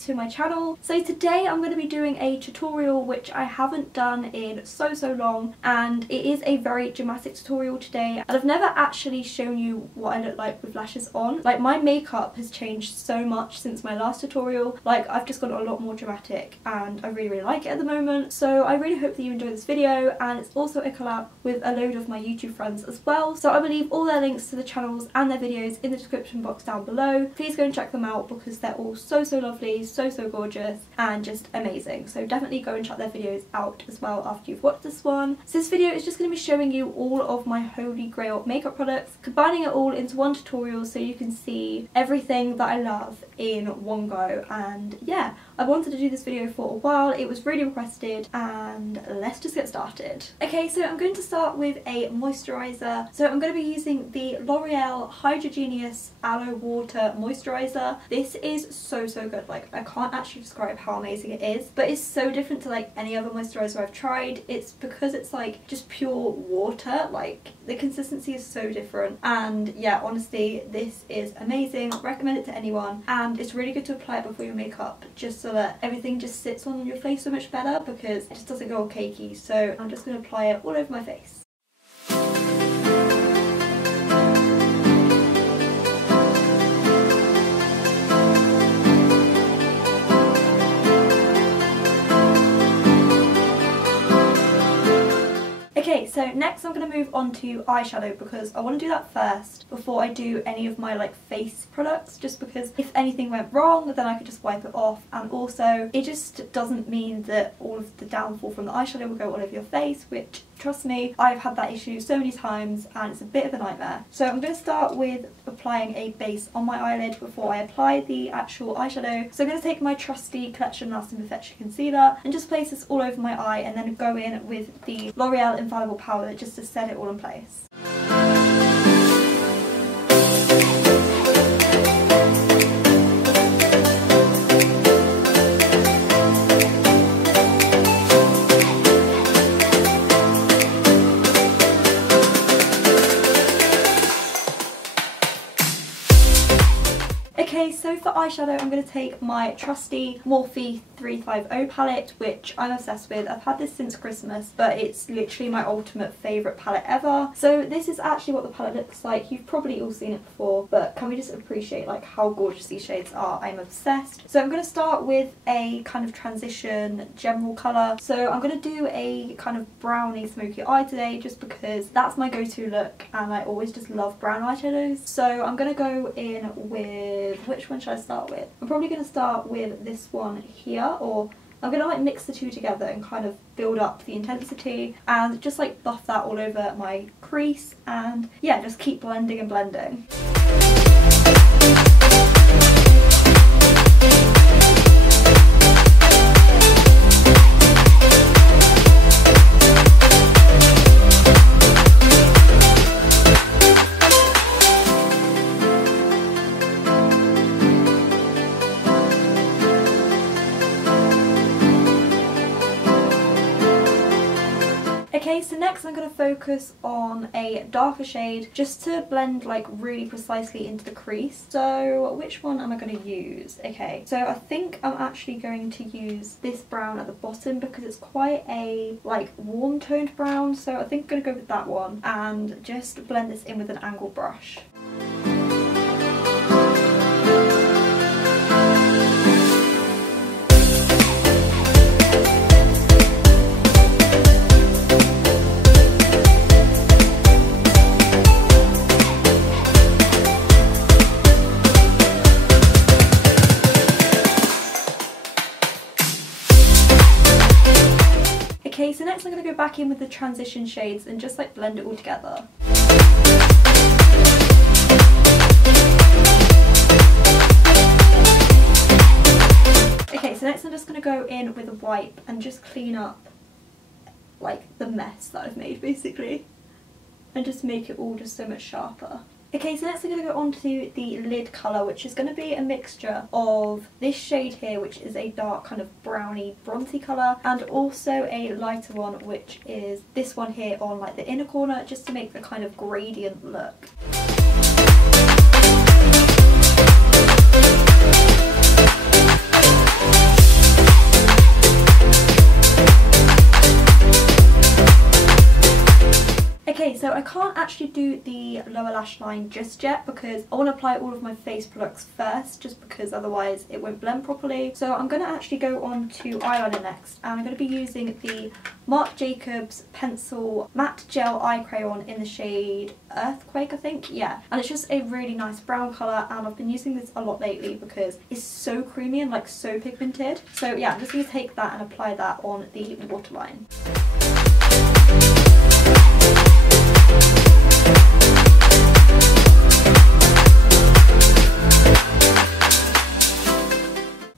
to my channel. So today I'm going to be doing a tutorial which I haven't done in so long, and it is a very dramatic tutorial today, and I've never actually shown you what I look like with lashes on. Like, my makeup has changed so much since my last tutorial. Like, I've just gone a lot more dramatic and I really like it at the moment. So I really hope that you enjoy this video, and it's also a collab with a load of my YouTube friends as well. So I will leave all their links to the channels and their videos in the description box down below. Please go and check them out because they're all so lovely, so gorgeous and just amazing. So definitely go and check their videos out as well after you've watched this one. So this video is just going to be showing you all of my holy grail makeup products, combining it all into one tutorial so you can see everything that I love in one go. And yeah, I wanted to do this video for a while, it was really requested, and let's just get started. Okay, so I'm going to start with a moisturiser. So I'm going to be using the L'Oreal Hydrogenous Aloe Water Moisturiser. This is so good. Like, I can't actually describe how amazing it is, but it's so different to like any other moisturiser I've tried. It's because it's like just pure water, like the consistency is so different, and yeah, honestly this is amazing. Recommend it to anyone, and it's really good to apply it before your makeup just so that everything just sits on your face so much better, because it just doesn't go all cakey. So I'm just going to apply it all over my face. Okay, so next I'm going to move on to eyeshadow because I want to do that first before I do any of my like face products, just because if anything went wrong then I could just wipe it off, and also it just doesn't mean that all of the downfall from the eyeshadow will go all over your face, which, trust me, I've had that issue so many times and it's a bit of a nightmare. So I'm going to start with applying a base on my eyelid before I apply the actual eyeshadow. So I'm going to take my trusty Collection Lasting Perfection Concealer and just place this all over my eye, and then go in with the L'Oreal Infallible Powder just to set it all in place. Okay, so for eyeshadow I'm going to take my trusty Morphe 350 palette, which I'm obsessed with. I've had this since Christmas, but it's literally my ultimate favourite palette ever. So this is actually what the palette looks like. You've probably all seen it before, but can we just appreciate like how gorgeous these shades are? I'm obsessed. So I'm going to start with a kind of transition general colour. So I'm going to do a kind of browny smoky eye today, just because that's my go-to look and I always just love brown eyeshadows. So I'm going to go in with, which one should I start with? I'm probably going to start with this one here, or I'm going to like mix the two together and kind of build up the intensity and just like buff that all over my crease, and yeah, just keep blending and blending. Okay, so next I'm going to focus on a darker shade just to blend like really precisely into the crease. So which one am I going to use? Okay, so I think I'm actually going to use this brown at the bottom because it's quite a like warm toned brown, so I think I'm going to go with that one and just blend this in with an angle brush. Okay, so next I'm going to go back in with the transition shades and just like blend it all together. Okay, so next I'm just going to go in with a wipe and just clean up like the mess that I've made basically, and just make it all just so much sharper. Okay, so next I'm going to go on to the lid colour, which is going to be a mixture of this shade here, which is a dark kind of browny bronzy colour, and also a lighter one, which is this one here on like the inner corner, just to make the kind of gradient look. do the lower lash line just yet because I want to apply all of my face products first, just because otherwise it won't blend properly. So I'm going to actually go on to eyeliner next, and I'm going to be using the Marc Jacobs Pencil Matte Gel Eye Crayon in the shade Earthquake, I think. Yeah, and it's just a really nice brown colour, and I've been using this a lot lately because it's so creamy and like so pigmented. So yeah, I'm just going to take that and apply that on the waterline.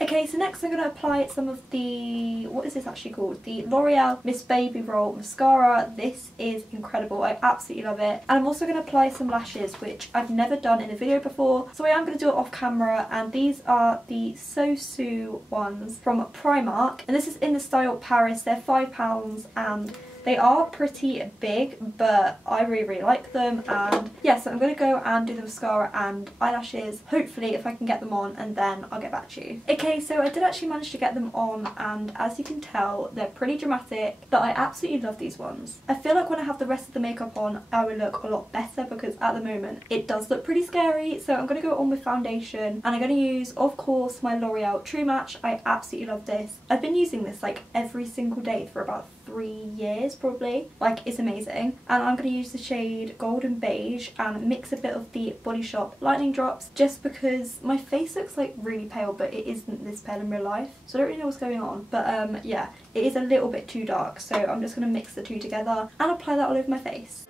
Okay, so next I'm going to apply some of the, what is this actually called? The L'Oreal Miss Baby Roll Mascara. This is incredible, I absolutely love it. And I'm also going to apply some lashes, which I've never done in a video before, so I am going to do it off camera, and these are the So ones from Primark, and this is in the style Paris. They're £5 and they are pretty big, but I really like them. And yeah, so I'm going to go and do the mascara and eyelashes, hopefully, if I can get them on, and then I'll get back to you. Okay, so I did actually manage to get them on, and as you can tell, they're pretty dramatic, but I absolutely love these ones. I feel like when I have the rest of the makeup on, I will look a lot better, because at the moment it does look pretty scary. So I'm going to go on with foundation, and I'm going to use, of course, my L'Oreal True Match. I absolutely love this. I've been using this like every single day for about 3 years probably. Like, it's amazing. And I'm going to use the shade Golden Beige and mix a bit of the Body Shop Lightning Drops, just because my face looks like really pale, but it isn't this pale in real life, so I don't really know what's going on. But yeah, it is a little bit too dark, so I'm just going to mix the two together and apply that all over my face.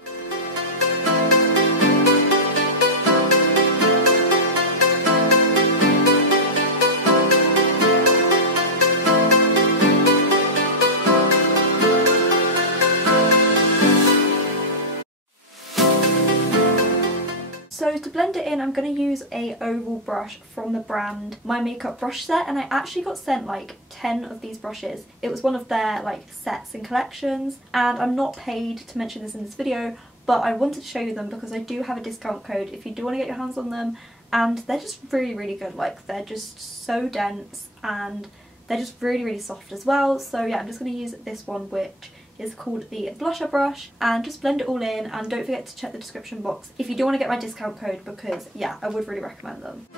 So to blend it in, I'm going to use a oval brush from the brand My Makeup Brush Set, and I actually got sent like 10 of these brushes. It was one of their like sets and collections, and I'm not paid to mention this in this video, but I wanted to show you them because I do have a discount code if you do want to get your hands on them, and they're just really good. Like, they're just so dense and they're just really soft as well. So yeah, I'm just going to use this one, which is called the blusher brush, and just blend it all in. And don't forget to check the description box if you do want to get my discount code, because yeah, I would really recommend them.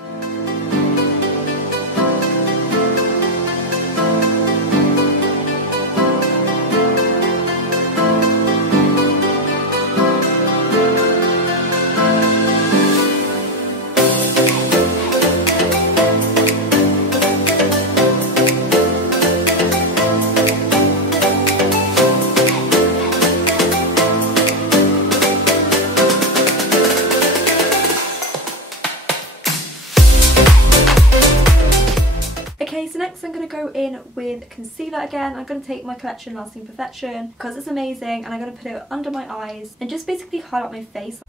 Okay, so next I'm going to go in with concealer again. I'm going to take my collection Lasting Perfection because it's amazing, and I'm going to put it under my eyes and just basically highlight my face.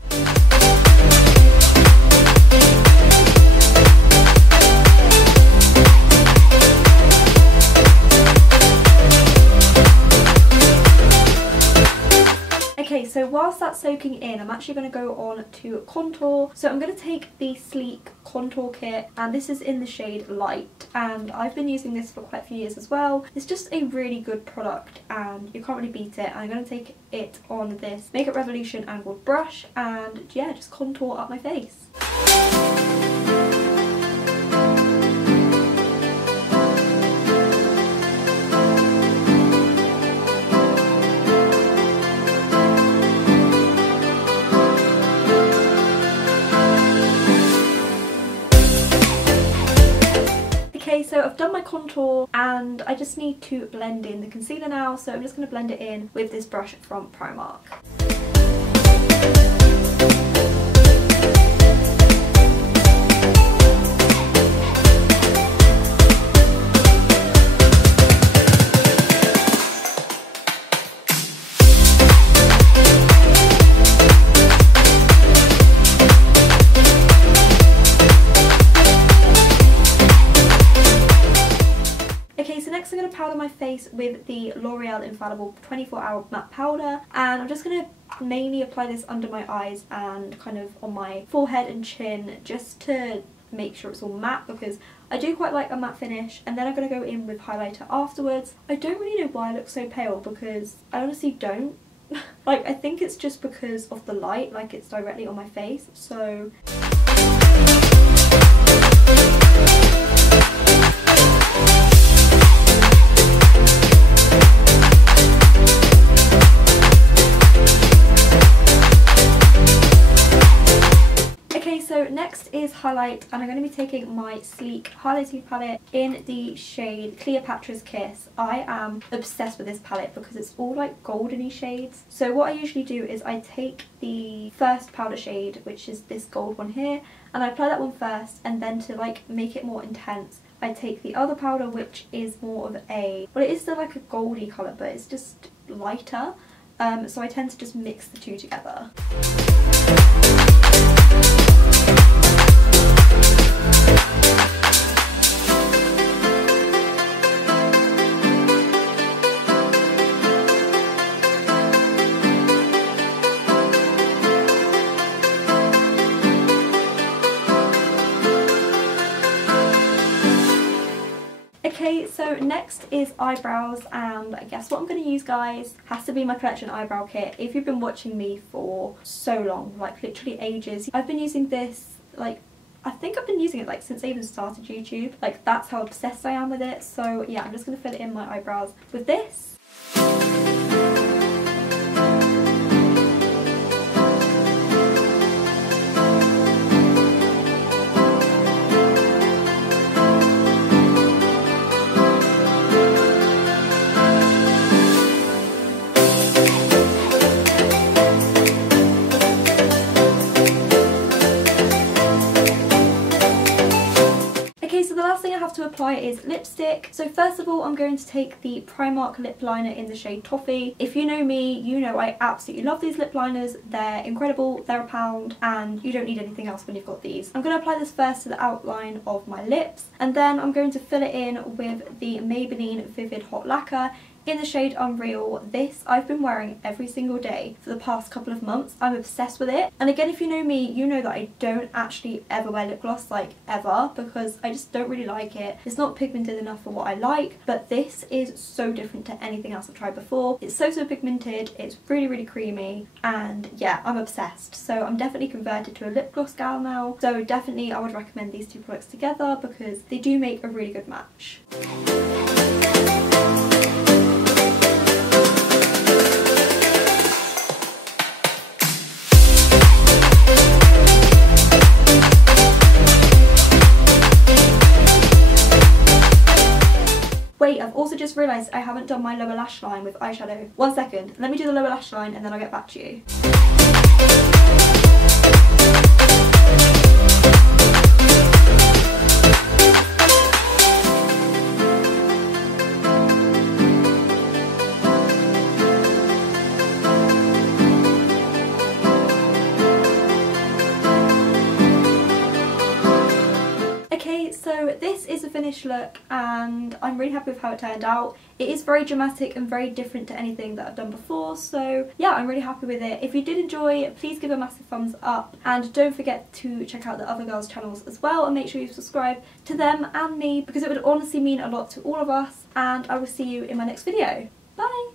Okay, so whilst that's soaking in, I'm actually going to go on to contour. So I'm going to take the Sleek contour kit, and this is in the shade Light, and I've been using this for quite a few years as well. It's just a really good product and you can't really beat it. I'm going to take it on this Makeup Revolution angled brush and yeah, just contour up my face. Okay, so I've done my contour and I just need to blend in the concealer now, so I'm just going to blend it in with this brush from Primark. Next I'm going to powder my face with the L'Oreal Infallible 24-Hour Matte Powder, and I'm just going to mainly apply this under my eyes and kind of on my forehead and chin, just to make sure it's all matte, because I do quite like a matte finish. And then I'm going to go in with highlighter afterwards. I don't really know why I look so pale, because I honestly don't. Like, I think it's just because of the light, like it's directly on my face, so... So next is highlight, and I'm going to be taking my sleek highlighting palette in the shade Cleopatra's Kiss. I am obsessed with this palette because it's all like goldeny shades. So what I usually do is I take the first powder shade, which is this gold one here, and I apply that one first, and then to like make it more intense I take the other powder, which is more of a, well, it is still like a goldy colour, but it's just lighter, so I tend to just mix the two together. Okay, so next is eyebrows, and I guess what I'm going to use, guys, has to be my collection eyebrow kit. If you've been watching me for so long, like literally ages, I've been using this, like, I think I've been using it like since I even started YouTube. Like, that's how obsessed I am with it. So yeah, I'm just going to fill in my eyebrows with this. To apply is lipstick. So first of all, I'm going to take the Primark lip liner in the shade Toffee. If you know me, you know I absolutely love these lip liners. They're incredible, they're £1, and you don't need anything else when you've got these. I'm going to apply this first to the outline of my lips, and then I'm going to fill it in with the Maybelline Vivid Hot Lacquer in the shade Unreal. This I've been wearing every single day for the past couple of months. I'm obsessed with it. And again, if you know me, you know that I don't actually ever wear lip gloss, like ever, because I just don't really like it. It's not pigmented enough for what I like, but this is so different to anything else I've tried before. It's so pigmented, it's really creamy, and yeah, I'm obsessed. So I'm definitely converted to a lip gloss gal now. So definitely I would recommend these two products together because they do make a really good match. Wait, I've also just realised I haven't done my lower lash line with eyeshadow. 1 second, let me do the lower lash line and then I'll get back to you. So this is a finished look and I'm really happy with how it turned out. It is very dramatic and very different to anything that I've done before, so yeah, I'm really happy with it. If you did enjoy, please give a massive thumbs up, and don't forget to check out the other girls' channels as well, and make sure you subscribe to them and me, because it would honestly mean a lot to all of us, and I will see you in my next video. Bye!